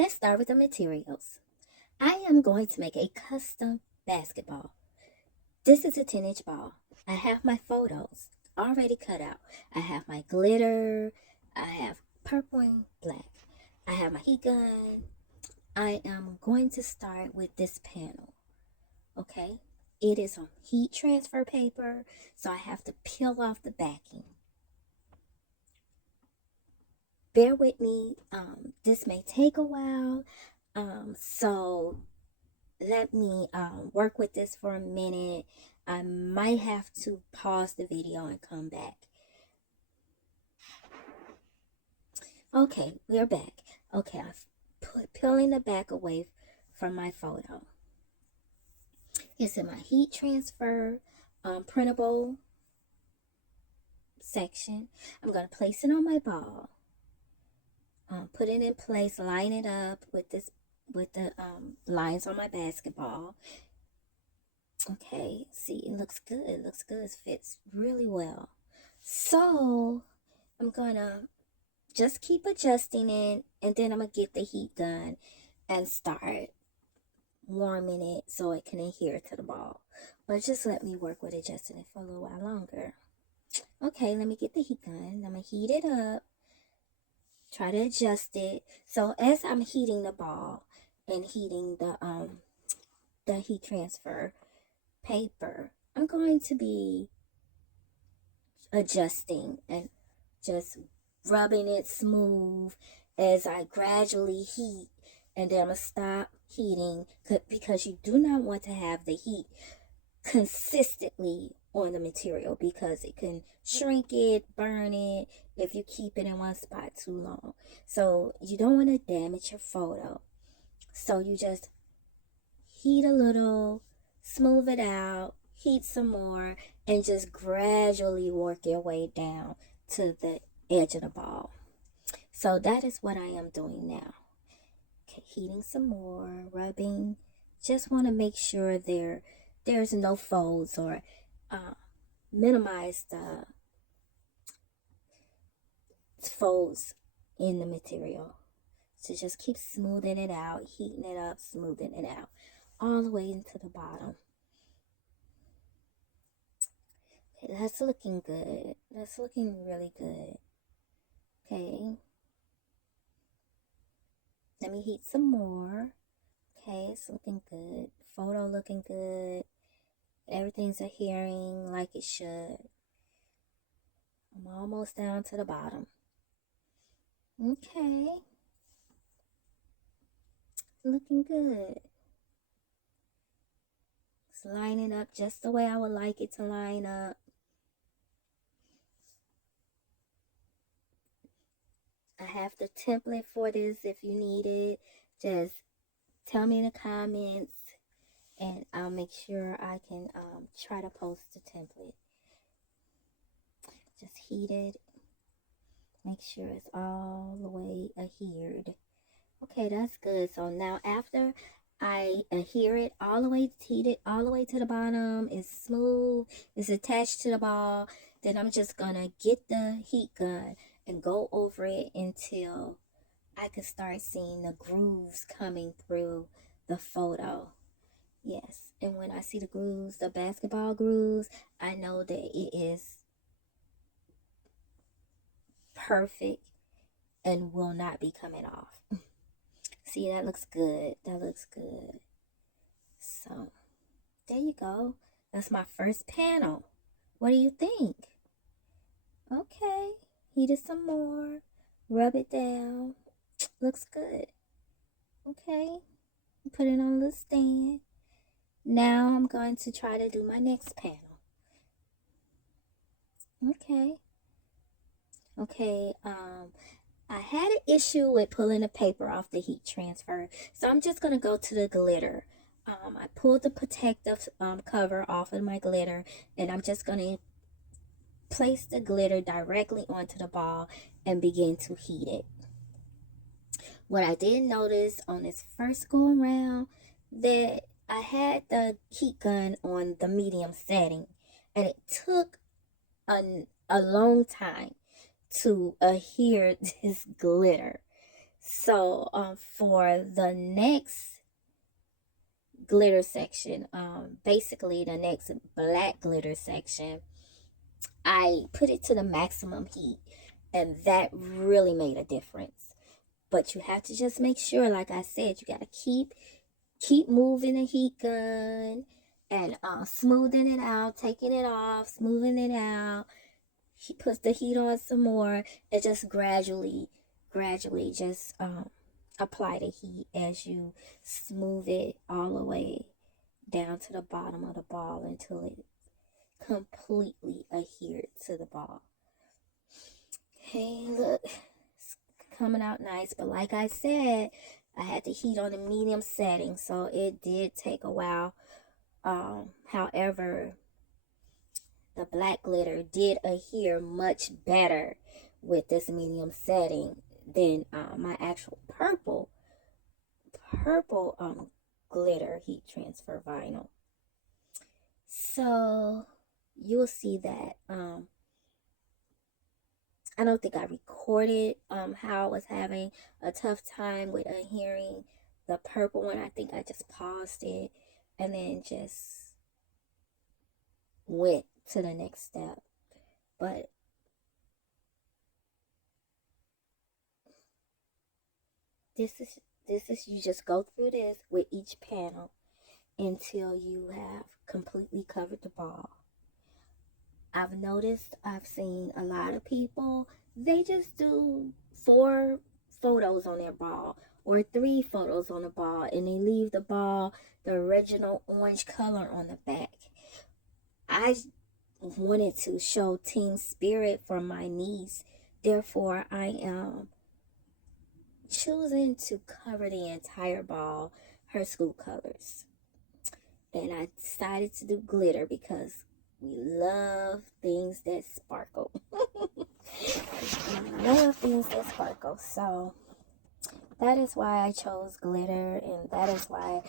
let's start with the materials. I am going to make a custom basketball. This is a 10-inch ball. I have my photos already cut out. I have my glitter. I have purple and black. I have my heat gun. I am going to start with this panel. Okay? It is on heat transfer paper, so I have to peel off the backing. Bear with me. This may take a while. So let me work with this for a minute. I might have to pause the video and come back. Okay, we're back. Okay, I'm peeling the back away from my photo. It's in my heat transfer printable section. I'm going to place it on my ball. Put it in place, line it up with the lines on my basketball. Okay, see, it looks good. It looks good. It fits really well. So I'm gonna just keep adjusting it, and then I'm gonna get the heat gun and start warming it so it can adhere to the ball. But just let me work with adjusting it for a little while longer. Okay, let me get the heat gun. I'm gonna heat it up. Try to adjust it. So as I'm heating the ball and heating the heat transfer paper, I'm going to be adjusting and just rubbing it smooth as I gradually heat, and then I'm gonna stop heating because you do not want to have the heat consistently on the material because it can shrink it, burn it if you keep it in one spot too long. So you don't want to damage your photo. So you just heat a little, smooth it out, heat some more, and just gradually work your way down to the edge of the ball. So that is what I am doing now. Okay, heating some more, rubbing. Just want to make sure there's no folds or minimize the folds in the material. So just keep smoothing it out, heating it up, smoothing it out, all the way into the bottom. Okay, that's looking good. That's looking really good. Okay. Let me heat some more. Okay, it's looking good. Photo looking good. Everything's adhering like it should. I'm almost down to the bottom. Okay. Looking good. It's lining up just the way I would like it to line up. I have the template for this if you need it. Just tell me in the comments and I'll make sure I can try to post the template. Just heat it. Make sure it's all the way adhered. Okay, that's good. So now after I adhere it all the way, heat it all the way to the bottom, it's smooth, it's attached to the ball, then I'm just gonna get the heat gun and go over it until I can start seeing the grooves coming through the photo. Yes, and when I see the grooves, the basketball grooves, I know that it is perfect and will not be coming off. See, that looks good. That looks good. So, there you go. That's my first panel. What do you think? Okay. Heat it some more. Rub it down. Looks good. Okay. Put it on the stand. Now I'm going to try to do my next panel. Okay. Okay. I had an issue with pulling the paper off the heat transfer, so I'm just going to go to the glitter. I pulled the protective cover off of my glitter, and I'm just going to place the glitter directly onto the ball and begin to heat it. What I did notice on this first go around, that I had the heat gun on the medium setting, and it took a long time to adhere this glitter. So for the next glitter section, basically the next black glitter section, I put it to the maximum heat, and that really made a difference. But you have to just make sure, like I said, you got to keep moving the heat gun and smoothing it out, taking it off, smoothing it out. He puts the heat on some more, and just gradually just apply the heat as you smooth it all the way down to the bottom of the ball until it completely adhered to the ball. Hey, look, it's coming out nice, but like I said, I had the heat on the medium setting, so it did take a while. However, the black glitter did adhere much better with this medium setting than my actual purple glitter heat transfer vinyl. So you'll see that I don't think I recorded how I was having a tough time with adhering the purple one. I think I just paused it and then just went to the next step. But this is you just go through this with each panel until you have completely covered the ball. I've seen a lot of people, they just do 4 photos on their ball or 3 photos on the ball, and they leave the ball the original orange color on the back. I wanted to show team spirit for my niece, therefore I am choosing to cover the entire ball her school colors. And I decided to do glitter because we love things that sparkle. We love things that sparkle. So that is why I chose glitter, and that is why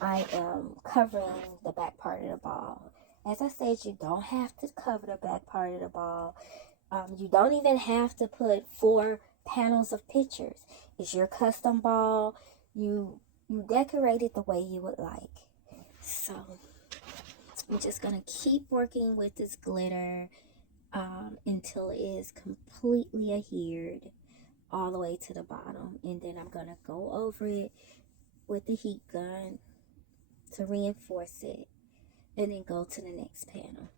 I am covering the back part of the ball. As I said, you don't have to cover the back part of the ball. You don't even have to put 4 panels of pictures. It's your custom ball. You decorate it the way you would like. So I'm just going to keep working with this glitter until it is completely adhered all the way to the bottom. And then I'm going to go over it with the heat gun to reinforce it. And then go to the next panel.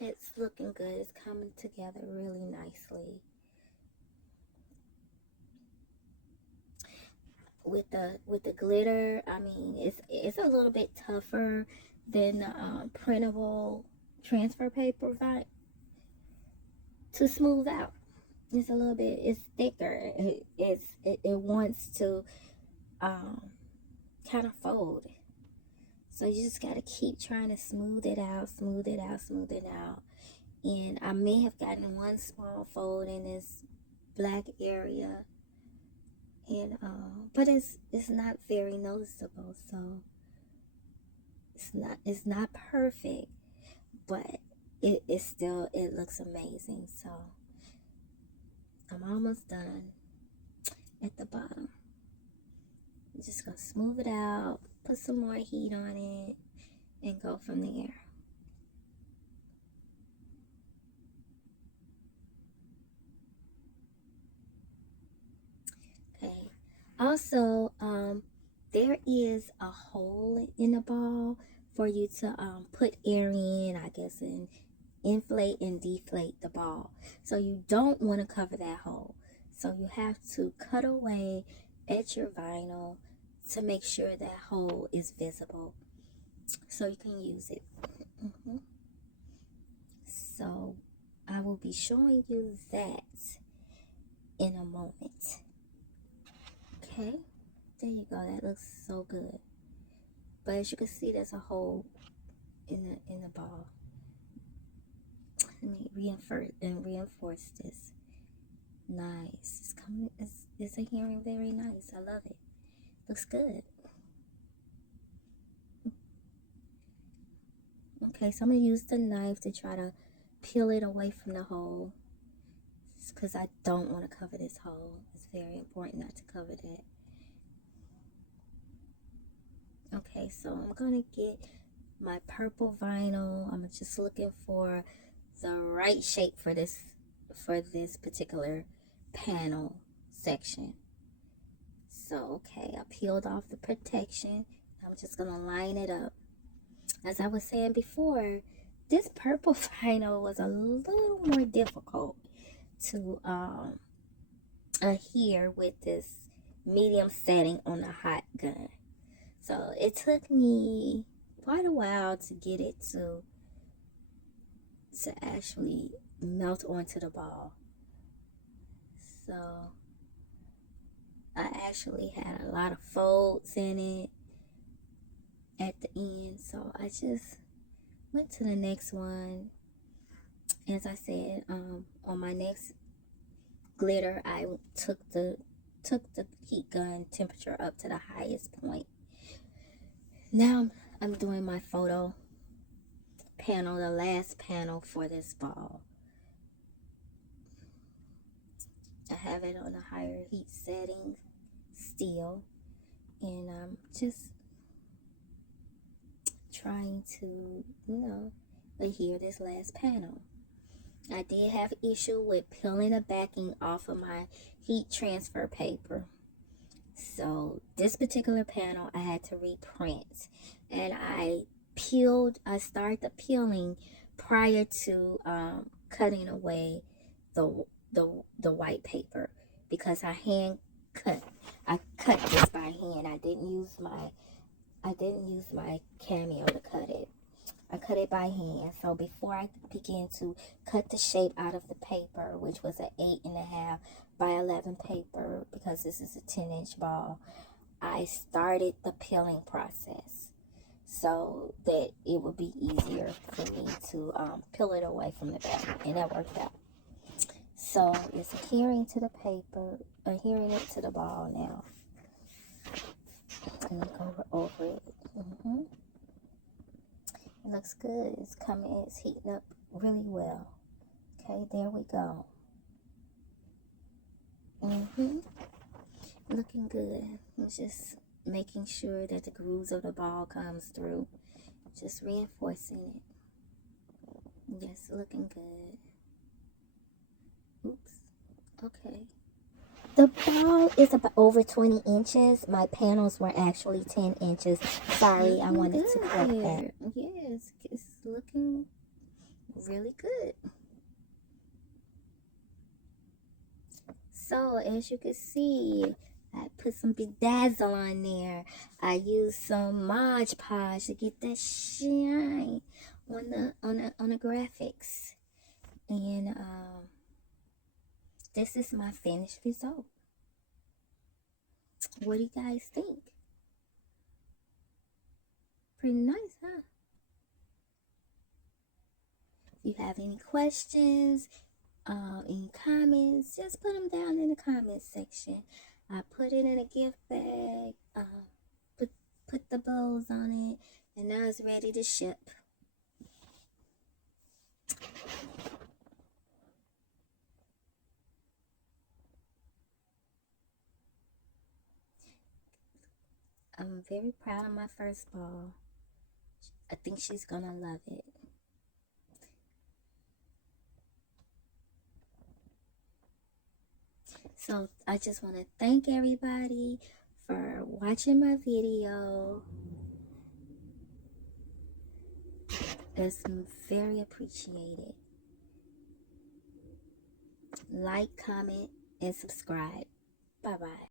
It's looking good. It's coming together really nicely. With the glitter, I mean, it's a little bit tougher than the printable transfer paper to smooth out. It's a little bit, it's thicker. It wants to kind of fold. So you just got to keep trying to smooth it out, smooth it out, smooth it out. And I may have gotten one small fold in this black area, and but it's not very noticeable. So it's not perfect, but it still, it looks amazing. So I'm almost done at the bottom. I'm just gonna smooth it out, put some more heat on it, and go from there. Okay. Also, there is a hole in the ball for you to put air in, I guess, and inflate and deflate the ball. So you don't want to cover that hole. So you have to cut away at your vinyl to make sure that hole is visible so you can use it. So I will be showing you that in a moment. Okay, there you go. That looks so good. But as you can see, there's a hole in the ball. Let me reinforce this. Nice. It's coming. It's adhering very nice. I love it. Looks good. Okay, so I'm gonna use the knife to try to peel it away from the hole. because I don't want to cover this hole. It's very important not to cover that. Okay, so I'm gonna get my purple vinyl. I'm just looking for the right shape for this particular panel section. So okay, I peeled off the protection. I'm just gonna line it up. As I was saying before, this purple vinyl was a little more difficult to adhere with this medium setting on the hot gun. So it took me quite a while to get it to actually melt onto the ball. So I actually had a lot of folds in it at the end. So I just went to the next one. As I said, on my next glitter, I took the heat gun temperature up to the highest point. Now I'm doing my photo panel, the last panel for this ball. I have it on a higher heat setting still, and I'm just trying to, adhere this last panel. I did have issue with peeling the backing off of my heat transfer paper. So this particular panel I had to reprint, and I started the peeling prior to cutting away the white paper, because I cut this by hand. I didn't use my Cameo to cut it. I cut it by hand. So before I began to cut the shape out of the paper, which was an 8.5 by 11 paper, because this is a 10-inch ball, I started the peeling process so that it would be easier for me to peel it away from the back, and that worked out. So it's adhering to the paper, adhering it to the ball now. And go over it. It looks good. It's heating up really well. Okay, there we go. Looking good. It's just making sure that the grooves of the ball comes through. Just reinforcing it. Yes, looking good. Oops. Okay. The ball is about over 20 inches. My panels were actually 10 inches. Sorry, I wanted to correct that. Yes, it's looking really good. So, as you can see, I put some bedazzle on there. I used some Mod Podge to get that shine on the graphics. And this is my finished result. What do you guys think? Pretty nice, huh? If you have any questions, any comments, just put them down in the comments section. I put it in a gift bag, put the bows on it, and now it's ready to ship. I'm very proud of my first ball. I think she's gonna love it. So I just want to thank everybody for watching my video. It's very appreciated. Like, comment, and subscribe. Bye-bye.